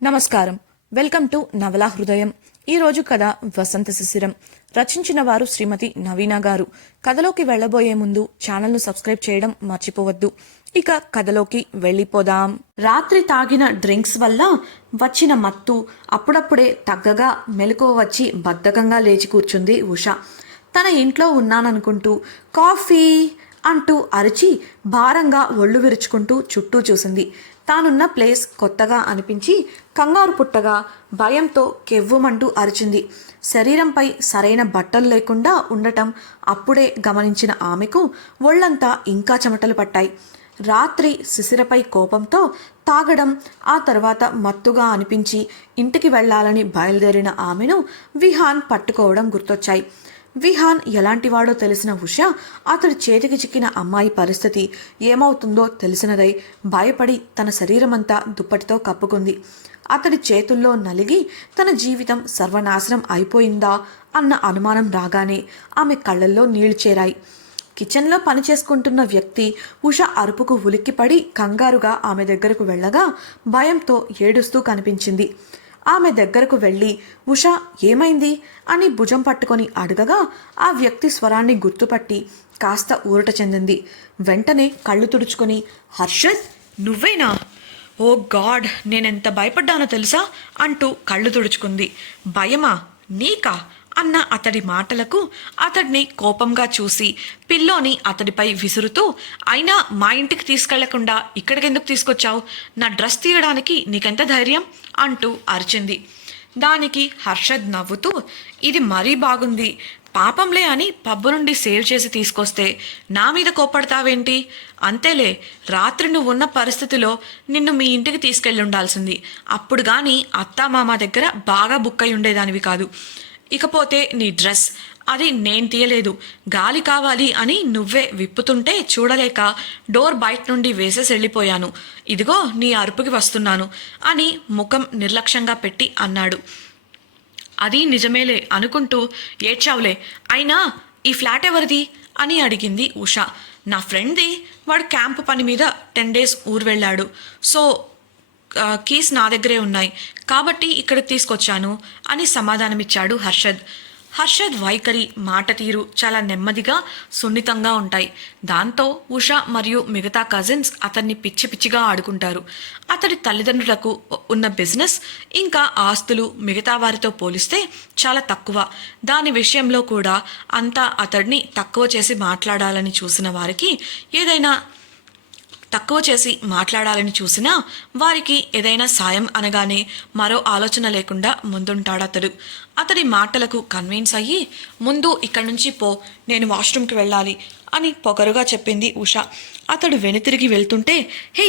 నమస్కారం. Welcome to నవలా హృదయం. ఈరోజు కథ వసంత శిశిరం. రచించిన వారు శ్రీమతి నవీన గారు. కథలోకి వెళ్లబోయే ముందు ఛానల్ను సబ్స్క్రైబ్ చేయడం మర్చిపోవద్దు. ఇక కథలోకి వెళ్ళిపోదాం. రాత్రి తాగిన డ్రింక్స్ వల్ల వచ్చిన మత్తు అప్పుడప్పుడే తగ్గగా మెలకువ వచ్చి బద్ధకంగా లేచి కూర్చుంది ఉష. తన ఇంట్లో ఉన్నాననుకుంటూ కాఫీ అంటూ అరిచి భారంగా ఒళ్ళు విరుచుకుంటూ చుట్టూ చూసింది. తానున్న ప్లేస్ కొత్తగా అనిపించి కంగారు పుట్టగా భయంతో కెవ్వుమంటూ అరిచింది. శరీరంపై సరైన బట్టలు లేకుండా ఉండటం అప్పుడే గమనించిన ఆమెకు ఒళ్లంతా ఇంకా చెమటలు పట్టాయి. రాత్రి శిశిరపై కోపంతో తాగడం, ఆ తర్వాత మత్తుగా అనిపించి ఇంటికి వెళ్లాలని బయలుదేరిన ఆమెను విహాన్ పట్టుకోవడం గుర్తొచ్చాయి. విహాన్ ఎలాంటివాడో తెలిసిన ఉష అతడి చేతికి చిక్కిన అమ్మాయి పరిస్థితి ఏమవుతుందో తెలిసినదై భయపడి తన శరీరమంతా దుప్పటితో కప్పుకుంది. అతడి చేతుల్లో నలిగి తన జీవితం సర్వనాశనం అయిపోయిందా అన్న అనుమానం రాగానే ఆమె కళ్ళల్లో నీళ్లు చేరాయి. కిచెన్లో పనిచేసుకుంటున్న వ్యక్తి ఉష అరుపుకు ఉలిక్కిపడి కంగారుగా ఆమె దగ్గరకు వెళ్ళగా భయంతో ఏడుస్తూ కనిపించింది. ఆమె దగ్గరకు వెళ్ళి ఉష ఏమైంది అని భుజం పట్టుకొని అడగగా ఆ వ్యక్తి స్వరాన్ని గుర్తుపట్టి కాస్త ఊరట చెందింది. వెంటనే కళ్ళు తుడుచుకొని, హర్షద్ నువ్వేనా? ఓ గాడ్, నేనెంత భయపడ్డానో తెలుసా అంటూ కళ్ళు తుడుచుకుంది. భయమా? నీకా అన్న అతడి మాటలకు అతడిని కోపంగా చూసి పిల్లోని అతడిపై విసురుతూ, అయినా మా ఇంటికి తీసుకెళ్లకుండా ఇక్కడికెందుకు తీసుకొచ్చావు? నా డ్రెస్ తీయడానికి నీకెంత ధైర్యం అంటూ అరిచింది. దానికి హర్షద్ నవ్వుతూ, ఇది మరీ బాగుంది, పాపంలే అని పబ్బు నుండి సేవ్ చేసి తీసుకొస్తే నా మీద కోపడతావేంటి? అంతేలే, రాత్రి నువ్వు ఉన్న పరిస్థితిలో నిన్ను మీ ఇంటికి తీసుకెళ్ళి ఉండాల్సింది. అప్పుడు కానీ అత్తామామ దగ్గర బాగా బుక్ అయి ఉండేదానివి కాదు. ఇకపోతే నీ డ్రెస్, అది నేను తీయలేదు, గాలి కావాలి అని నువ్వే విప్పుతుంటే చూడలేక డోర్ బయట నుండి వేసేసి వెళ్ళిపోయాను. ఇదిగో నీ అరుపుకి వస్తున్నాను అని ముఖం నిర్లక్ష్యంగా పెట్టి అన్నాడు. అది నిజమేలే అనుకుంటూ ఏడ్చావులే, అయినా ఈ ఫ్లాట్ ఎవరిది అని అడిగింది ఉష. నా ఫ్రెండ్ది, వాడు క్యాంపు పని మీద 10 days ఊరు వెళ్ళాడు. సో కీస్ నా దగ్గరే ఉన్నాయి కాబట్టి ఇక్కడికి తీసుకొచ్చాను అని సమాధానమిచ్చాడు హర్షద్. హర్షద్ వైఖరి, మాట తీరు చాలా నెమ్మదిగా, సున్నితంగా ఉంటాయి. దాంతో ఉష మరియు మిగతా కజిన్స్ అతన్ని పిచ్చి పిచ్చిగా ఆడుకుంటారు. అతడి తల్లిదండ్రులకు ఉన్న బిజినెస్ ఇంకా ఆస్తులు మిగతా వారితో పోలిస్తే చాలా తక్కువ. దాని విషయంలో కూడా అంతా అతడిని తక్కువ చేసి మాట్లాడాలని చూసిన వారికి చూసినా వారికి ఏదైనా సాయం అనగానే మరో ఆలోచన లేకుండా ముందుంటాడతడు. అతడి మాటలకు కన్విన్స్ అయ్యి, ముందు ఇక్కడి నుంచి పో, నేను వాష్రూమ్కి వెళ్ళాలి అని పొగరుగా చెప్పింది ఉష. అతడు వెనుతిరిగి వెళ్తుంటే, హే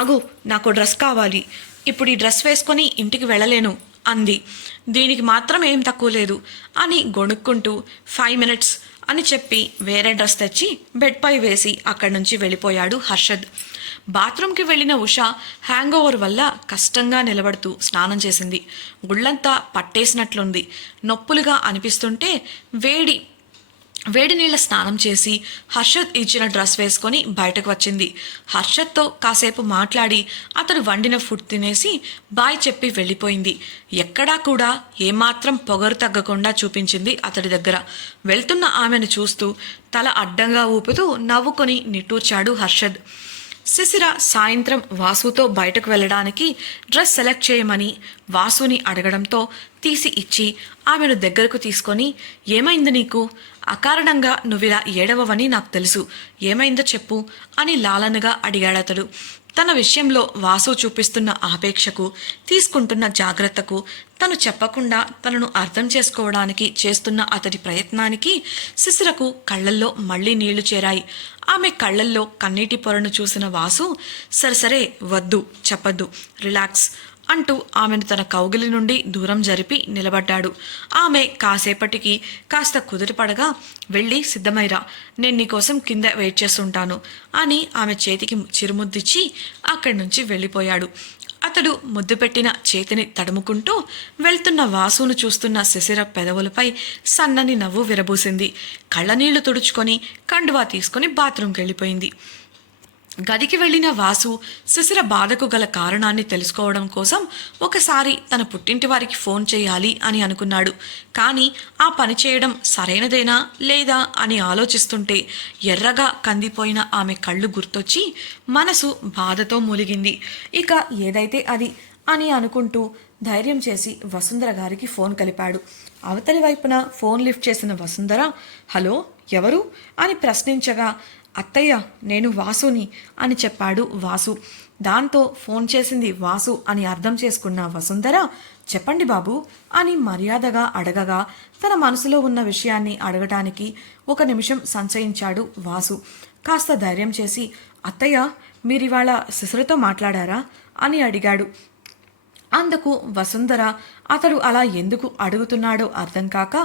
ఆగు, నాకు డ్రెస్ కావాలి, ఇప్పుడు ఈ డ్రెస్ వేసుకొని ఇంటికి వెళ్ళలేను అంది. దీనికి మాత్రం ఏం తక్కువ లేదు అని గొణుక్కుంటూ 5 minutes అని చెప్పి వేరే డ్రెస్ తెచ్చి బెడ్పై వేసి అక్కడి నుంచి వెళ్ళిపోయాడు హర్షద్. బాత్రూంకి వెళ్ళిన ఉష హ్యాంగ్ ఓవర్ వల్ల కష్టంగా నిలబడుతూ స్నానం చేసింది. గుళ్ళంతా పట్టేసినట్లుంది. నొప్పులుగా అనిపిస్తుంటే వేడి నీళ్ళ స్నానం చేసి హర్షద్ ఇచ్చిన డ్రెస్ వేసుకొని బయటకు వచ్చింది. హర్షద్తో కాసేపు మాట్లాడి అతడు వండిన ఫుడ్ తినేసి బాయ్ చెప్పి వెళ్ళిపోయింది. ఎక్కడా కూడా ఏమాత్రం పొగరు తగ్గకుండా చూపించింది అతడి దగ్గర. వెళ్తున్న ఆమెను చూస్తూ తల అడ్డంగా ఊపుతూ నవ్వుకొని నిట్టూర్చాడు హర్షద్. శిశిర సాయంత్రం వాసుతో బయటకు వెళ్ళడానికి డ్రెస్ సెలెక్ట్ చేయమని వాసుని అడగడంతో తీసి ఇచ్చి ఆమెను దగ్గరకు తీసుకొని, ఏమైంది నీకు? అకారణంగా నువ్విలా ఏడవని నాకు తెలుసు, ఏమైందో చెప్పు అని లాలనగా అడిగాడతడు. తన విషయంలో వాసు చూపిస్తున్న ఆపేక్షకు, తీసుకుంటున్న జాగ్రత్తకు, తను చెప్పకుండా తనను అర్థం చేసుకోవడానికి చేస్తున్న అతడి ప్రయత్నానికి శిశిరకు కళ్ళల్లో మళ్లీ నీళ్లు చేరాయి. ఆమె కళ్ళల్లో కన్నీటి పొరను చూసిన వాసు, సరే వద్దు, చెప్పద్దు, రిలాక్స్ అంటూ ఆమెను తన కౌగిలి నుండి దూరం జరిపి నిలబడ్డాడు. ఆమె కాసేపటికి కాస్త కుదిరిపడగా, వెళ్ళి సిద్ధమైరా, నేను నీకోసం కింద వెయిట్ చేస్తుంటాను అని ఆమె చేతికి చిరుముద్దిచ్చి అక్కడి నుంచి వెళ్ళిపోయాడు. అతడు ముద్దు పెట్టిన చేతిని తడుముకుంటూ వెళ్తున్న వాసును చూస్తున్న శిశిర పెదవులపై సన్నని నవ్వు విరబూసింది. కళ్ళనీళ్లు తుడుచుకొని కండువా తీసుకుని బాత్రూంకి వెళ్ళిపోయింది. గదికి వెళ్లిన వాసు శిశిర బాధకు గల కారణాన్ని తెలుసుకోవడం కోసం ఒకసారి తన పుట్టింటి వారికి ఫోన్ చేయాలి అని అనుకున్నాడు. కానీ ఆ పని చేయడం సరైనదేనా లేదా అని ఆలోచిస్తుంటే ఎర్రగా కందిపోయిన ఆమె కళ్ళు గుర్తొచ్చి మనసు బాధతో మూలిగింది. ఇక ఏదైతే అది అని అనుకుంటూ ధైర్యం చేసి వసుంధర గారికి ఫోన్ కలిపాడు. అవతలి వైపున ఫోన్ లిఫ్ట్ చేసిన వసుంధర, హలో ఎవరు అని ప్రశ్నించగా, అత్తయ్య నేను వాసుని అని చెప్పాడు వాసు. దాంతో ఫోన్ చేసింది వాసు అని అర్థం చేసుకున్న వసుంధర, చెప్పండి బాబు అని మర్యాదగా అడగగా తన మనసులో ఉన్న విషయాన్ని అడగటానికి 1 నిమిషం సంచయించాడు వాసు. కాస్త ధైర్యం చేసి, అత్తయ్య మీరివాళ శిశిరతో మాట్లాడారా అని అడిగాడు. అందుకు వసుంధర అతడు అలా ఎందుకు అడుగుతున్నాడో అర్థం కాక,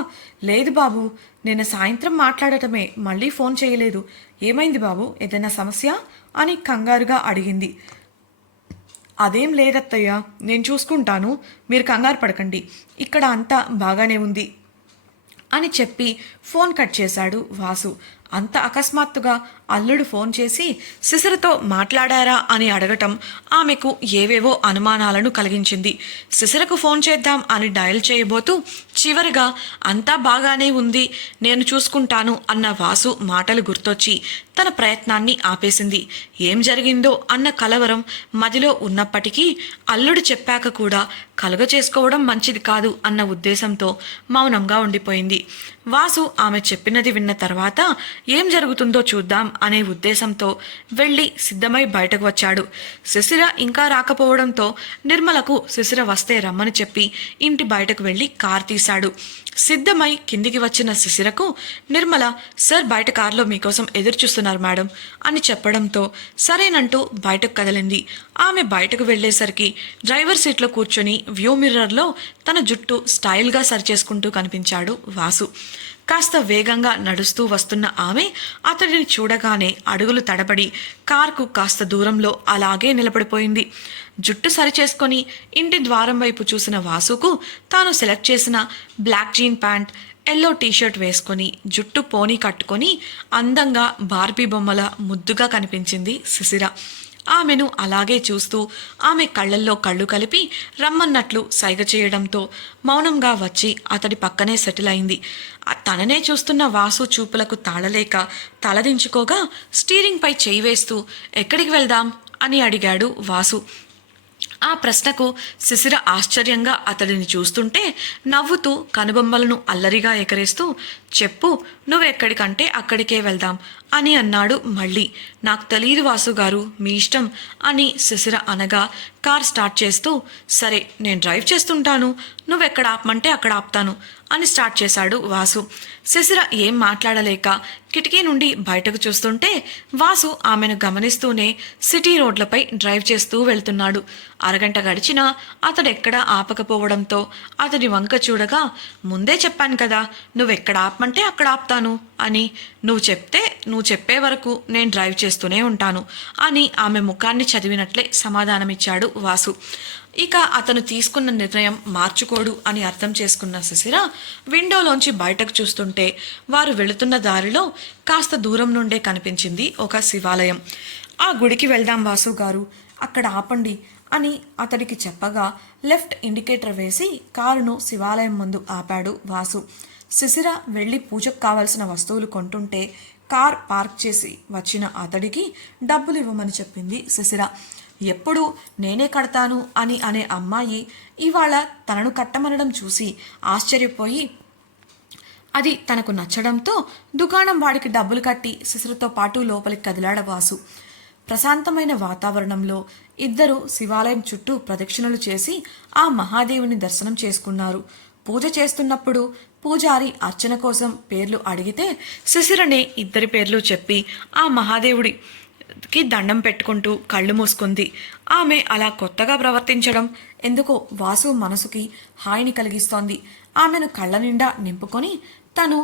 లేదు బాబు నిన్న సాయంత్రం మాట్లాడటమే, మళ్ళీ ఫోన్ చేయలేదు. ఏమైంది బాబు, ఏదైనా సమస్య అని కంగారుగా అడిగింది. అదేం లేదత్తయ్య, నేను చూసుకుంటాను, మీరు కంగారు పడకండి, ఇక్కడ అంతా బాగానే ఉంది అని చెప్పి ఫోన్ కట్ చేశాడు వాసు. అంత అకస్మాత్తుగా అల్లుడు ఫోన్ చేసి శిశిరతో మాట్లాడారా అని అడగటం ఆమెకు ఏవేవో అనుమానాలను కలిగించింది. శిశిరకు ఫోన్ చేద్దాం అని డయల్ చేయబోతూ చివరిగా అంతా బాగానే ఉంది, నేను చూసుకుంటాను అన్న వాసు మాటలు గుర్తొచ్చి తన ప్రయత్నాన్ని ఆపేసింది. ఏం జరిగిందో అన్న కలవరం మదిలో ఉన్నప్పటికీ అల్లుడు చెప్పాక కూడా కలుగ చేసుకోవడం మంచిది కాదు అన్న ఉద్దేశంతో మౌనంగా ఉండిపోయింది. వాసు ఆమె చెప్పినది విన్న తర్వాత ఏం జరుగుతుందో చూద్దాం అనే ఉద్దేశంతో వెళ్ళి సిద్ధమై బయటకు వచ్చాడు. శిశిర ఇంకా రాకపోవడంతో నిర్మలకు శిశిర వస్తే రమ్మని చెప్పి ఇంటి బయటకు వెళ్ళి కార్ తీశాడు. సిద్ధమై కిందికి వచ్చిన శిశిరకు నిర్మల, సార్ బయట కారులో మీకోసం ఎదురు చూస్తున్నారు మేడం అని చెప్పడంతో సరేనంటూ బయటకు కదిలింది. ఆమె బయటకు వెళ్లేసరికి డ్రైవర్ సీట్లో కూర్చొని వ్యూ మిర్రర్లో తన జుట్టు స్టైల్గా సరిచేసుకుంటూ కనిపించాడు వాసు. కాస్త వేగంగా నడుస్తూ వస్తున్న ఆమె అతడిని చూడగానే అడుగులు తడబడి కార్కు కాస్త దూరంలో అలాగే నిలబడిపోయింది. జుట్టు సరిచేసుకొని ఇంటి ద్వారం వైపు చూసిన వాసుకు తాను సెలెక్ట్ చేసిన black jean pant, yellow t-shirt వేసుకొని జుట్టు పోనీ కట్టుకొని అందంగా బార్బీ బొమ్మల ముద్దుగా కనిపించింది శిశిర. ఆమెను అలాగే చూస్తూ ఆమె కళ్ళల్లో కళ్ళు కలిపి రమ్మన్నట్లు సైగ చేయడంతో మౌనంగా వచ్చి అతడి పక్కనే సెటిల్ అయింది. తననే చూస్తున్న వాసు చూపులకు తాళలేక తలదించుకోగా స్టీరింగ్ పై చేయి వేస్తూ ఎక్కడికి వెళ్దాం అని అడిగాడు వాసు. ఆ ప్రశ్నకు శిశిర ఆశ్చర్యంగా అతడిని చూస్తుంటే నవ్వుతూ కనుబొమ్మలను అల్లరిగా ఎగరేస్తూ, చెప్పు నువ్వెక్కడికంటే అక్కడికే వెళ్దాం అని అన్నాడు మళ్ళీ. నాకు తెలియదు వాసుగారు, మీ ఇష్టం అని శిశిర అనగా కార్ స్టార్ట్ చేస్తూ, సరే నేను డ్రైవ్ చేస్తుంటాను, నువ్వెక్కడ ఆపమంటే అక్కడ ఆపుతాను అని స్టార్ట్ చేశాడు వాసు. శిశిర ఏం మాట్లాడలేక కిటికీ నుండి బయటకు చూస్తుంటే వాసు ఆమెను గమనిస్తూనే సిటీ రోడ్లపై డ్రైవ్ చేస్తూ వెళ్తున్నాడు. అరగంట గడిచినా అతడెక్కడా ఆపకపోవడంతో అతడి వంక చూడగా, ముందే చెప్పాను కదా నువ్వెక్కడ ఆపమంటే అక్కడ ఆపుతాను అని, నువ్వు చెప్పే వరకు నేను డ్రైవ్ చేస్తూనే ఉంటాను అని ఆమె ముఖాన్ని చదివినట్లే సమాధానమిచ్చాడు వాసు. ఇక అతను తీసుకున్న నిర్ణయం మార్చుకోడు అని అర్థం చేసుకున్న శిశిర విండోలోంచి బయటకు చూస్తుంటే వారు వెళుతున్న దారిలో కాస్త దూరం నుండే కనిపించింది ఒక శివాలయం. ఆ గుడికి వెళ్దాం వాసు గారు, అక్కడ ఆపండి అని అతడికి చెప్పగా లెఫ్ట్ ఇండికేటర్ వేసి కారును శివాలయం ముందు ఆపాడు వాసు. శిశిర వెళ్ళి పూజకు కావలసిన వస్తువులు కొంటుంటే కార్ పార్క్ చేసి వచ్చిన అతడికి డబ్బులు ఇవ్వమని చెప్పింది శిశిర. ఎప్పుడు నేనే కడతాను అని అనే అమ్మాయి ఇవాళ తనను కట్టమనడం చూసి ఆశ్చర్యపోయి అది తనకు నచ్చడంతో దుకాణం వాడికి డబ్బులు కట్టి శిశిరతో పాటు లోపలికి కదిలాడు వాసు. ప్రశాంతమైన వాతావరణంలో ఇద్దరు శివాలయం చుట్టూ ప్రదక్షిణలు చేసి ఆ మహాదేవుని దర్శనం చేసుకున్నారు. పూజ చేస్తున్నప్పుడు పూజారి అర్చన కోసం పేర్లు అడిగితే శిశిరనే ఇద్దరి పేర్లు చెప్పి ఆ మహాదేవుడికి దండం పెట్టుకుంటూ కళ్ళు మూసుకుంది. ఆమె అలా కొత్తగా ప్రవర్తించడం ఎందుకో వాసు మనసుకి హాయిని కలిగిస్తోంది. ఆమెను కళ్ళ నిండా నింపుకొని తను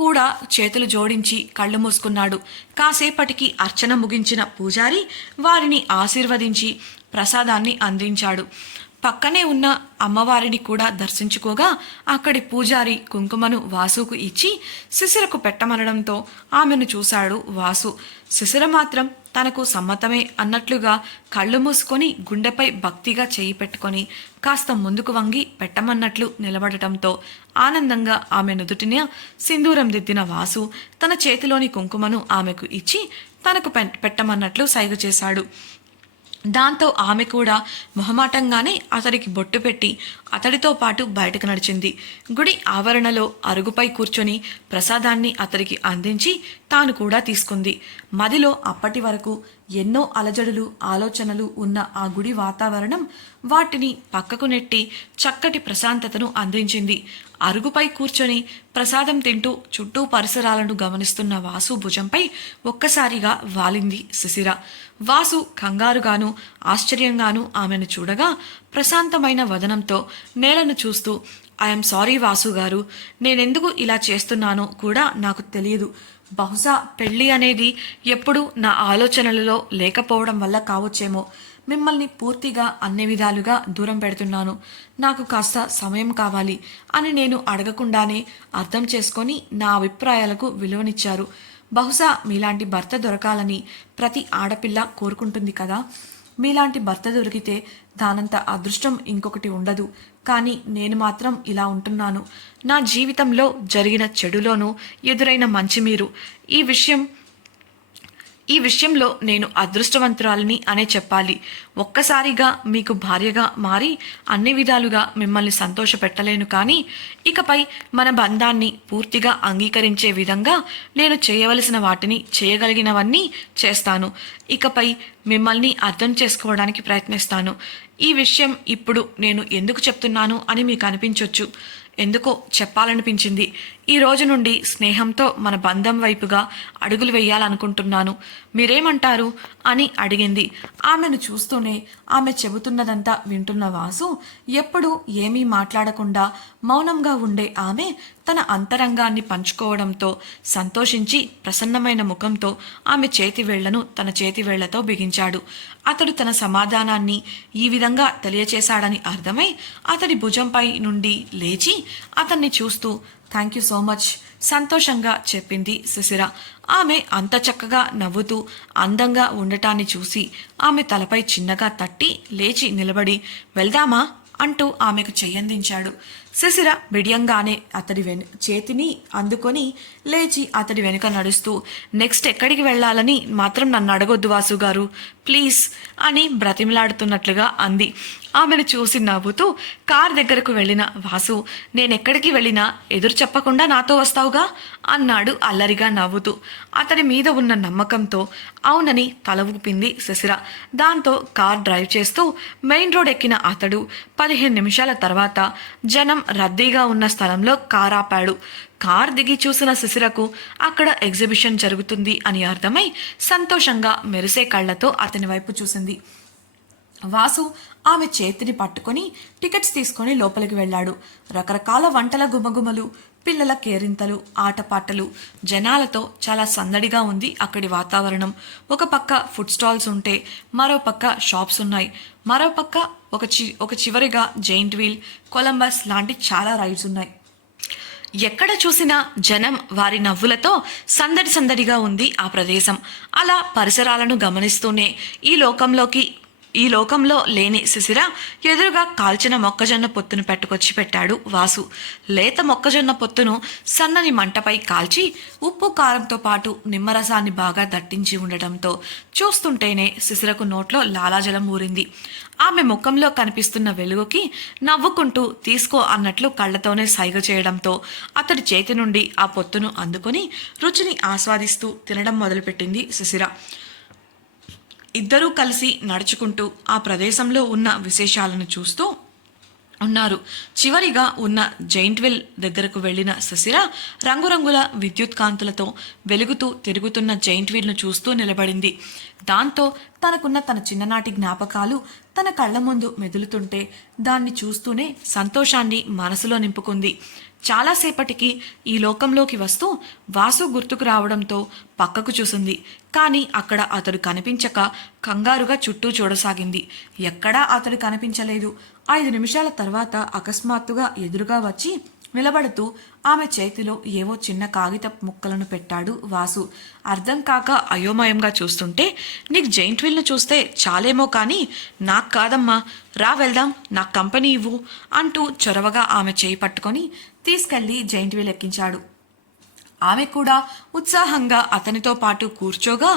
కూడా చేతులు జోడించి కళ్ళు మూసుకున్నాడు. కాసేపటికి అర్చన ముగించిన పూజారి వారిని ఆశీర్వదించి ప్రసాదాన్ని అందించాడు. పక్కనే ఉన్న అమ్మవారిని కూడా దర్శించుకోగా అక్కడి పూజారి కుంకుమను వాసుకు ఇచ్చి శిశిరకు పెట్టమనడంతో ఆమెను చూశాడు వాసు. శిశిర మాత్రం తనకు సమ్మతమే అన్నట్లుగా కళ్ళు మూసుకొని గుండెపై భక్తిగా చేయి పెట్టుకొని కాస్త ముందుకు వంగి పెట్టమన్నట్లు నిలబడటంతో ఆనందంగా ఆమె నుదుటిన సింధూరం దిద్దిన వాసు తన చేతిలోని కుంకుమను ఆమెకు ఇచ్చి తనకు పెట్టమన్నట్లు సైగ చేశాడు. దాంతో ఆమె కూడా మొహమాటంగానే అతడికి బొట్టు పెట్టి అతడితో పాటు బయటకు నడిచింది. గుడి ఆవరణలో అరుగుపై కూర్చొని ప్రసాదాన్ని అతడికి అందించి తాను కూడా తీసుకుంది. మదిలో అప్పటి వరకు ఎన్నో అలజడులు ఆలోచనలు ఉన్న ఆ గుడి వాతావరణం వాటిని పక్కకు నెట్టి చక్కటి ప్రశాంతతను అందించింది. అరుగుపై కూర్చొని ప్రసాదం తింటూ చుట్టూ పరిసరాలను గమనిస్తున్న వాసు భుజంపై ఒక్కసారిగా వాలింది శిశిర. వాసు కంగారుగాను ఆశ్చర్యంగాను ఆమెను చూడగా ప్రశాంతమైన వదనంతో నేలను చూస్తూ ఐఎమ్ సారీ వాసు గారు, నేనెందుకు ఇలా చేస్తున్నానో కూడా నాకు తెలియదు. బహుశా పెళ్ళి అనేది ఎప్పుడూ నా ఆలోచనలలో లేకపోవడం వల్ల కావచ్చేమో. మిమ్మల్ని పూర్తిగా అన్ని విధాలుగా దూరం పెడుతున్నాను. నాకు కాస్త సమయం కావాలి అని నేను అడగకుండానే అర్థం చేసుకొని నా అభిప్రాయాలకు విలువనిచ్చారు. బహుశా మీలాంటి భర్త దొరకాలని ప్రతి ఆడపిల్ల కోరుకుంటుంది కదా. మీలాంటి భర్త దొరికితే దానంత అదృష్టం ఇంకొకటి ఉండదు. కానీ నేను మాత్రం ఇలా ఉంటున్నాను. నా జీవితంలో జరిగిన చెడులోనూ ఎదురైన మంచి మీరు. ఈ విషయంలో నేను అదృష్టవంతురాలిని అనే చెప్పాలి. ఒక్కసారిగా మీకు భార్యగా మారి అన్ని విధాలుగా మిమ్మల్ని సంతోషపెట్టలేను, కానీ ఇకపై మన బంధాన్ని పూర్తిగా అంగీకరించే విధంగా నేను చేయవలసిన వాటిని చేయగలిగినవన్నీ చేస్తాను. ఇకపై మిమ్మల్ని అర్థం చేసుకోవడానికి ప్రయత్నిస్తాను. ఈ విషయం ఇప్పుడు నేను ఎందుకు చెప్తున్నాను అని మీకు అనిపించవచ్చు. ఎందుకో చెప్పాలనిపించింది. ఈ రోజు నుండి స్నేహంతో మన బంధం వైపుగా అడుగులు వేయాలనుకుంటున్నాను. మీరేమంటారు అని అడిగింది. ఆమెను చూస్తూనే ఆమె చెబుతున్నదంతా వింటున్న వాసు ఎప్పుడూ ఏమీ మాట్లాడకుండా మౌనంగా ఉండే ఆమె తన అంతరంగాన్ని పంచుకోవడంతో సంతోషించి ప్రసన్నమైన ముఖంతో ఆమె చేతి వేళ్లను తన చేతి వేళ్లతో బిగించాడు. అతడు తన సమాధానాన్ని ఈ విధంగా తెలియచేశాడని అర్థమై అతడి భుజంపై నుండి లేచి అతన్ని చూస్తూ థ్యాంక్ యూ సో మచ్ సంతోషంగా చెప్పింది శిశిర. ఆమె అంత చక్కగా నవ్వుతూ అందంగా ఉండటాన్ని చూసి ఆమె తలపై చిన్నగా తట్టి లేచి నిలబడి వెళ్దామా అంటూ ఆమెకు చెయ్యందించాడు. శిశిర బిడియంగానే అతడి చేతిని అందుకొని లేచి అతడి వెనుక నడుస్తూ నెక్స్ట్ ఎక్కడికి వెళ్ళాలని మాత్రం నన్ను అడగొద్దు వాసు గారు, ప్లీజ్ అని బ్రతిమలాడుతున్నట్లుగా అంది. ఆమెను చూసి నవ్వుతూ కార్ దగ్గరకు వెళ్ళిన వాసు నేనెక్కడికి వెళ్ళినా ఎదురు చెప్పకుండా నాతో వస్తావుగా అన్నాడు అల్లరిగా నవ్వుతూ. అతడి మీద ఉన్న నమ్మకంతో అవునని తల ఊపింది శిశిర. దాంతో కార్ డ్రైవ్ చేస్తూ మెయిన్ రోడ్ ఎక్కిన అతడు 15 నిమిషాల తర్వాత జనం రద్దీగా ఉన్న స్థలంలో కార్ ఆపాడు. కార్ దిగి చూసిన శిశిరకు అక్కడ ఎగ్జిబిషన్ జరుగుతుంది అని అర్థమై సంతోషంగా మెరిసే కళ్లతో అతని వైపు చూసింది. వాసు ఆమె చేతిని పట్టుకొని టికెట్స్ తీసుకొని లోపలికి వెళ్ళాడు. రకరకాల వంటల గుమగుమలు, పిల్లల కేరింతలు, ఆటపాటలు, జనాలతో చాలా సందడిగా ఉంది అక్కడి వాతావరణం. ఒక పక్క ఫుడ్ స్టాల్స్ ఉంటే మరో పక్క షాప్స్ ఉన్నాయి. మరో పక్క ఒక చివరిగా జైంట్ వీల్, కొలంబస్ లాంటి చాలా రైడ్స్ ఉన్నాయి. ఎక్కడ చూసినా జనం వారి నవ్వులతో సందడి సందడిగా ఉంది ఆ ప్రదేశం. అలా పరిసరాలను గమనిస్తూనే ఈ లోకంలో లేని శిశిర ఎదురుగా కాల్చిన మొక్కజొన్న పొత్తును పెట్టుకొచ్చి పెట్టాడు వాసు. లేత మొక్కజొన్న పొత్తును సన్నని మంటపై కాల్చి ఉప్పు కారంతో పాటు నిమ్మరసాన్ని బాగా దట్టించి ఉండటంతో చూస్తుంటేనే శిశిరకు నోట్లో లాలాజలం ఊరింది. ఆమె ముఖంలో కనిపిస్తున్న వెలుగుకి నవ్వుకుంటూ తీసుకో అన్నట్లు కళ్ళతోనే సైగ చేయడంతో అతడి చేతి నుండి ఆ పొత్తును అందుకొని రుచిని ఆస్వాదిస్తూ తినడం మొదలుపెట్టింది శిశిర. ఇద్దరూ కలిసి నడుచుకుంటూ ఆ ప్రదేశంలో ఉన్న విశేషాలను చూస్తూ ఉన్నారు. చివరిగా ఉన్న జైంట్ వీల్ దగ్గరకు వెళ్లిన శిశిర రంగురంగుల విద్యుత్ కాంతులతో వెలుగుతూ తిరుగుతున్న జైంట్ వీల్ను చూస్తూ నిలబడింది. దాంతో తనకున్న తన చిన్ననాటి జ్ఞాపకాలు తన కళ్ళ ముందు మెదులుతుంటే దాన్ని చూస్తూనే సంతోషాన్ని మనసులో నింపుకుంది. చాలాసేపటికి ఈ లోకంలోకి వస్తూ వాసు గుర్తుకు రావడంతో పక్కకు చూసింది. కానీ అక్కడ అతడు కనిపించక కంగారుగా చుట్టూ చూడసాగింది. ఎక్కడా అతడు కనిపించలేదు. 5 నిమిషాల తర్వాత అకస్మాత్తుగా ఎదురుగా వచ్చి నిలబడుతూ ఆమె చేతిలో ఏవో చిన్న కాగితపు ముక్కలను పెట్టాడు వాసు. అర్థం కాక అయోమయంగా చూస్తుంటే, నీకు జైంట్ వీల్ను చూస్తే చాలేమో కానీ నాకు కాదమ్మా, రా వెళ్దాం, నాకు కంపెనీ ఇవ్వు అంటూ చొరవగా ఆమె చేయి పట్టుకొని తీసుకెళ్లి జైంట్ వీల్ ఎక్కించాడు. ఆమె కూడా ఉత్సాహంగా అతనితో పాటు కూర్చోగా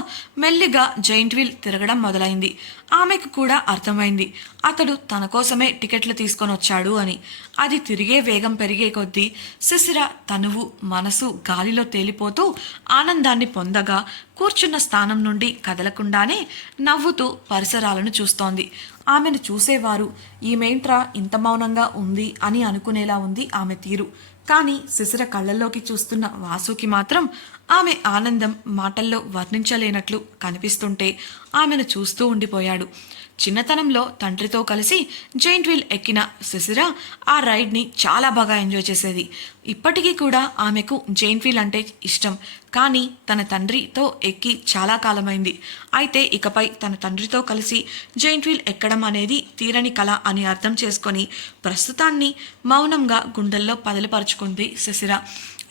మెల్లిగా జైంట్ వీల్ తిరగడం మొదలైంది. ఆమెకు కూడా అర్థమైంది అతడు తన కోసమే టికెట్లు తీసుకొని వచ్చాడు అని. అది తిరిగే వేగం పెరిగే కొద్దీ శిశిర తనువు మనసు గాలిలో తేలిపోతూ ఆనందాన్ని పొందగా కూర్చున్న స్థానం నుండి కదలకుండానే నవ్వుతూ పరిసరాలను చూస్తోంది. ఆమెను చూసేవారు ఈమెంట్రా ఇంత మౌనంగా ఉంది అని అనుకునేలా ఉంది ఆమె తీరు. కానీ శిశిర కళ్ళల్లోకి చూస్తున్న వాసుకి మాత్రం ఆమె ఆనందం మాటల్లో వర్ణించలేనట్లు కనిపిస్తుంటే ఆమెను చూస్తూ ఉండిపోయాడు. చిన్నతనంలో తండ్రితో కలిసి జైంట్ వీల్ ఎక్కిన శిశిర ఆ రైడ్ని చాలా బాగా ఎంజాయ్ చేసేది. ఇప్పటికీ కూడా ఆమెకు జైంట్ వీల్ అంటే ఇష్టం. కానీ తన తండ్రితో ఎక్కి చాలా కాలమైంది. అయితే ఇకపై తన తండ్రితో కలిసి జైంట్ వీల్ ఎక్కడం అనేది తీరని కల అని అర్థం చేసుకొని ప్రస్తుతాన్ని మౌనంగా గుండెల్లో పదిలపరుచుకుంది శిశిర.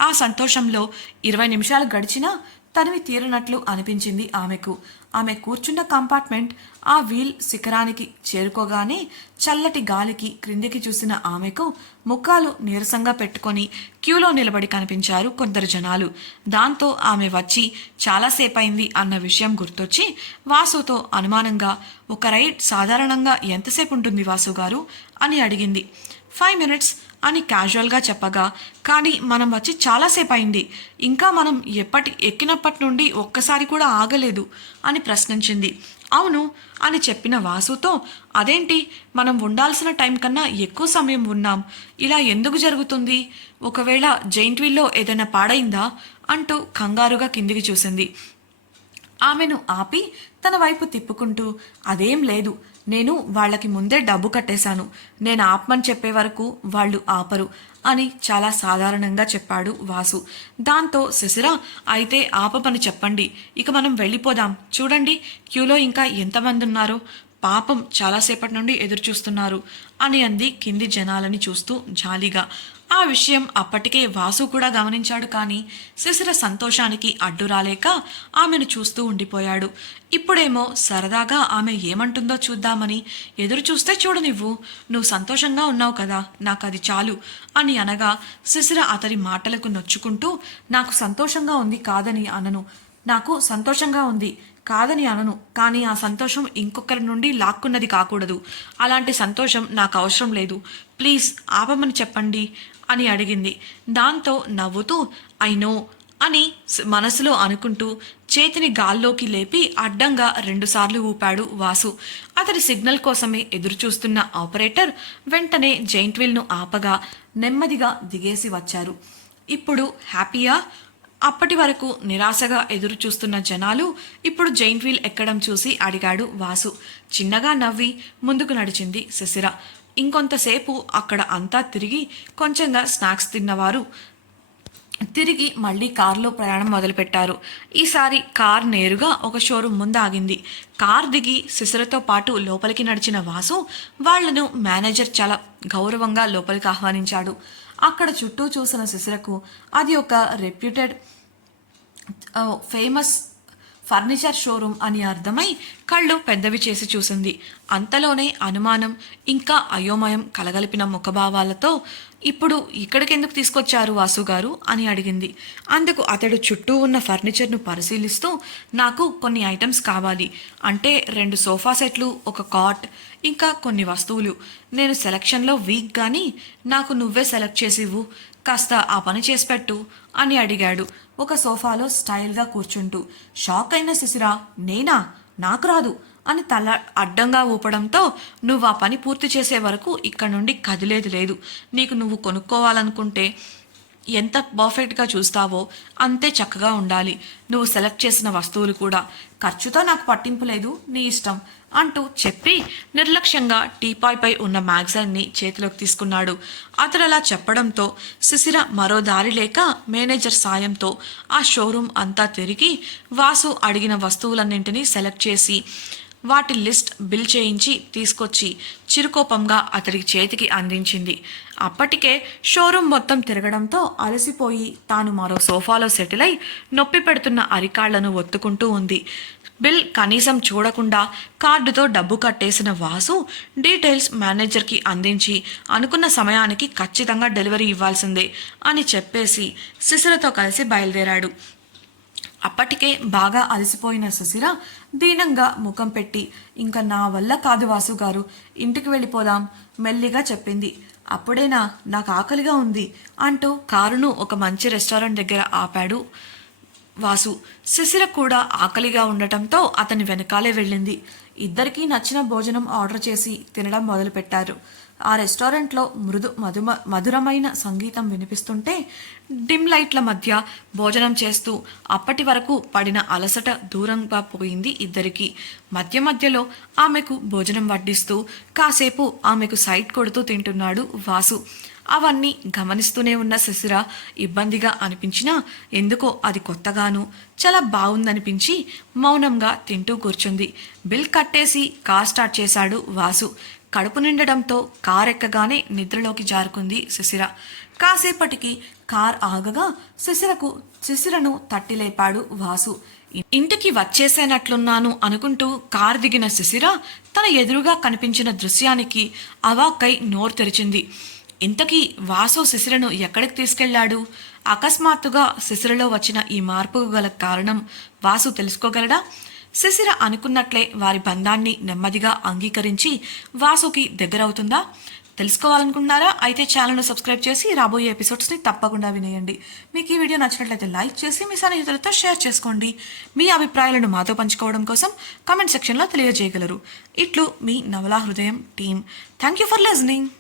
ఆ సంతోషంలో 20 నిమిషాలు గడిచినా తనివి తీరనట్లు అనిపించింది ఆమెకు. ఆమె కూర్చున్న కంపార్ట్మెంట్ ఆ వీల్ శిఖరానికి చేరుకోగానే చల్లటి గాలికి క్రిందికి చూసిన ఆమెకు ముఖాలు నీరసంగా పెట్టుకొని క్యూలో నిలబడి కనిపించారు కొందరు జనాలు. దాంతో ఆమె వచ్చి చాలాసేపైంది అన్న విషయం గుర్తొచ్చి వాసుతో అనుమానంగా, ఒక రైడ్ సాధారణంగా ఎంతసేపు ఉంటుంది వాసు గారు అని అడిగింది. 5 minutes అని క్యాజువల్గా చెప్పగా, కానీ మనం వచ్చి చాలాసేపు అయింది, ఇంకా మనం ఎక్కినప్పటి నుండి ఒక్కసారి కూడా ఆగలేదు అని ప్రశ్నించింది. అవును అని చెప్పిన వాసుతో, అదేంటి మనం ఉండాల్సిన టైం కన్నా ఎక్కువ సమయం ఉన్నాం, ఇలా ఎందుకు జరుగుతుంది, ఒకవేళ జైంట్ వీల్లో ఏదైనా పాడైందా అంటూ కంగారుగా కిందికి చూసింది. ఆమెను ఆపి తన వైపు తిప్పుకుంటూ, అదేం లేదు, నేను వాళ్ళకి ముందే డబ్బు కట్టేశాను, నేను ఆపమని చెప్పే వరకు వాళ్ళు ఆపరు అని చాలా సాధారణంగా చెప్పాడు వాసు. దాంతో శిశిర, అయితే ఆపమని చెప్పండి, ఇక మనం వెళ్ళిపోదాం, చూడండి క్యూలో ఇంకా ఎంతమంది ఉన్నారో, పాపం చాలాసేపటి నుండి ఎదురు చూస్తున్నారు అని అంది కింది జనాలని చూస్తూ జాలిగా. ఆ విషయం అప్పటికే వాసు కూడా గమనించాడు. కానీ శిశిర సంతోషానికి అడ్డు రాలేక ఆమెను చూస్తూ ఉండిపోయాడు. ఇప్పుడేమో సరదాగా ఆమె ఏమంటుందో చూద్దామని ఎదురు చూస్తే చూడనివ్వు, నువ్వు సంతోషంగా ఉన్నావు కదా, నాకు అది చాలు అని అనగా శిశిర అతడి మాటలకు నొచ్చుకుంటూ, నాకు సంతోషంగా ఉంది కాదని అనను, నాకు సంతోషంగా ఉంది కాదని అనను, కానీ ఆ సంతోషం ఇంకొకరి నుండి లాక్కున్నది కాకూడదు, అలాంటి సంతోషం నాకు అవసరం లేదు, ప్లీజ్ ఆపమని చెప్పండి అని అడిగింది. దాంతో నవ్వుతూ ఐ నో అని మనసులో అనుకుంటూ చేతిని గాల్లోకి లేపి అడ్డంగా 2 సార్లు ఊపాడు వాసు. అతడి సిగ్నల్ కోసమే ఎదురు చూస్తున్న ఆపరేటర్ వెంటనే జైంట్ వీల్ను ఆపగా నెమ్మదిగా దిగేసి వచ్చారు. ఇప్పుడు హ్యాపీయా? అప్పటి వరకు నిరాశగా ఎదురు చూస్తున్న జనాలు ఇప్పుడు జైంట్ వీల్ ఎక్కడం చూసి అడిగాడు వాసు. చిన్నగా నవ్వి ముందుకు నడిచింది శిశిర. ఇంకొంతసేపు అక్కడ అంతా తిరిగి కొంచెంగా స్నాక్స్ తిన్నవారు తిరిగి మళ్ళీ కారులో ప్రయాణం మొదలుపెట్టారు. ఈసారి కార్ నేరుగా ఒక షోరూమ్ ముందు ఆగింది. కార్ దిగి శిశిరతో పాటు లోపలికి నడిచిన వాసు వాళ్లను మేనేజర్ చాలా గౌరవంగా లోపలికి ఆహ్వానించాడు. అక్కడ చుట్టూ చూసిన శిశిరకు అది ఒక రెప్యూటెడ్ ఫేమస్ ఫర్నిచర్ షోరూమ్ అని అర్థమై కళ్ళు పెద్దవి చేసి చూసింది. అంతలోనే అనుమానం ఇంకా అయోమయం కలగలిపిన ముఖభావాలతో, ఇప్పుడు ఇక్కడికెందుకు తీసుకొచ్చారు వాసుగారు అని అడిగింది. అందుకు అతడు చుట్టూ ఉన్న ఫర్నిచర్ను పరిశీలిస్తూ, నాకు కొన్ని ఐటమ్స్ కావాలి, అంటే 2 సోఫా సెట్లు, ఒక కాట్, ఇంకా కొన్ని వస్తువులు. నేను సెలక్షన్లో వీక్ కానీ నాకు నువ్వే సెలెక్ట్ చేసి ఇవ్వు, కాస్త ఆ పని చేసి పెట్టు అని అడిగాడు ఒక సోఫాలో స్టైల్గా కూర్చుంటూ. షాక్ అయిన శిశిర, నేనా, నాకు రాదు అని తల అడ్డంగా ఊపడంతో, నువ్వు ఆ పని పూర్తి చేసే వరకు ఇక్కడ నుండి కదిలేదు లేదు, నీకు నువ్వు కొనుక్కోవాలనుకుంటే ఎంత పర్ఫెక్ట్గా చూస్తావో అంతే చక్కగా ఉండాలి. నువ్వు సెలెక్ట్ చేసిన వస్తువులు కూడా. ఖర్చుతో నాకు పట్టింపు లేదు, నీ ఇష్టం అంటూ చెప్పి నిర్లక్ష్యంగా టీపాయ్పై ఉన్న మ్యాగజైన్ని చేతిలోకి తీసుకున్నాడు. అతడు అలా చెప్పడంతో శిశిర మరో దారి లేక మేనేజర్ సాయంతో ఆ షోరూమ్ అంతా తిరిగి వాసు అడిగిన వస్తువులన్నింటినీ సెలెక్ట్ చేసి వాటి లిస్ట్ బిల్ చేయించి తీసుకొచ్చి చిరుకోపంగా అతడి చేతికి అందించింది. అప్పటికే షోరూమ్ మొత్తం తిరగడంతో అలసిపోయి తాను మరో సోఫాలో సెటిల్ అయి నొప్పి పెడుతున్న అరికాళ్లను ఒత్తుకుంటూ ఉంది. బిల్ కనీసం చూడకుండా కార్డుతో డబ్బు కట్టేసిన వాసు డీటెయిల్స్ మేనేజర్కి అందించి అనుకున్న సమయానికి ఖచ్చితంగా డెలివరీ ఇవ్వాల్సిందే అని చెప్పేసి శిశిరతో కలిసి బయలుదేరాడు. అప్పటికే బాగా అలసిపోయిన సుశీల దీనంగా ముఖం పెట్టి, ఇంకా నా వల్ల కాదు వాసు గారు, ఇంటికి వెళ్ళిపోదాం మెల్లిగా చెప్పింది. అప్పుడేనా నాకు ఆకలిగా ఉంది అంటూ కారును ఒక మంచి రెస్టారెంట్ దగ్గర ఆపాడు వాసు. శిశిర కూడా ఆకలిగా ఉండటంతో అతని వెనకాలే వెళ్ళింది. ఇద్దరికీ నచ్చిన భోజనం ఆర్డర్ చేసి తినడం మొదలుపెట్టారు. ఆ రెస్టారెంట్లో మధురమైన సంగీతం వినిపిస్తుంటే డిమ్ లైట్ల మధ్య భోజనం చేస్తూ అప్పటి వరకు పడిన అలసట దూరంగా పోయింది ఇద్దరికి. మధ్య మధ్యలో ఆమెకు భోజనం వడ్డిస్తూ కాసేపు ఆమెకు సైట్ కొడుతూ తింటున్నాడు వాసు. అవన్నీ గమనిస్తూనే ఉన్న శిశిర ఇబ్బందిగా అనిపించినా ఎందుకో అది కొత్తగాను చాలా బాగుందనిపించి మౌనంగా తింటూ కూర్చుంది. బిల్ కట్టేసి కార్ స్టార్ట్ చేశాడు వాసు. కడుపు నిండడంతో కార్ ఎక్కగానే నిద్రలోకి జారుకుంది శిశిర. కాసేపటికి కార్ ఆగగా శిశిరను తట్టి లేపాడు వాసు. ఇంటికి వచ్చేసేనట్లున్నాను అనుకుంటూ కార్ దిగిన శిశిర తన ఎదురుగా కనిపించిన దృశ్యానికి అవాక్కై నోరు తెరిచింది. ఇంతకీ వాసు శిశిరను ఎక్కడికి తీసుకెళ్లాడు? అకస్మాత్తుగా శిశిరలో వచ్చిన ఈ మార్పుకు గల కారణం వాసు తెలుసుకోగలడా? శిశిర అనుకున్నట్లే వారి బంధాన్ని నెమ్మదిగా అంగీకరించి వాసుకి దగ్గరవుతుందా? తెలుసుకోవాలనుకున్నారా? అయితే ఛానల్ను సబ్స్క్రైబ్ చేసి రాబోయే ఎపిసోడ్స్ని తప్పకుండా వినేయండి. మీకు ఈ వీడియో నచ్చినట్లయితే లైక్ చేసి మీ సన్నిహితులతో షేర్ చేసుకోండి. మీ అభిప్రాయాలను మాతో పంచుకోవడం కోసం కామెంట్ సెక్షన్లో తెలియజేయగలరు. ఇట్లు మీ నవలా హృదయం team. Thank you for listening.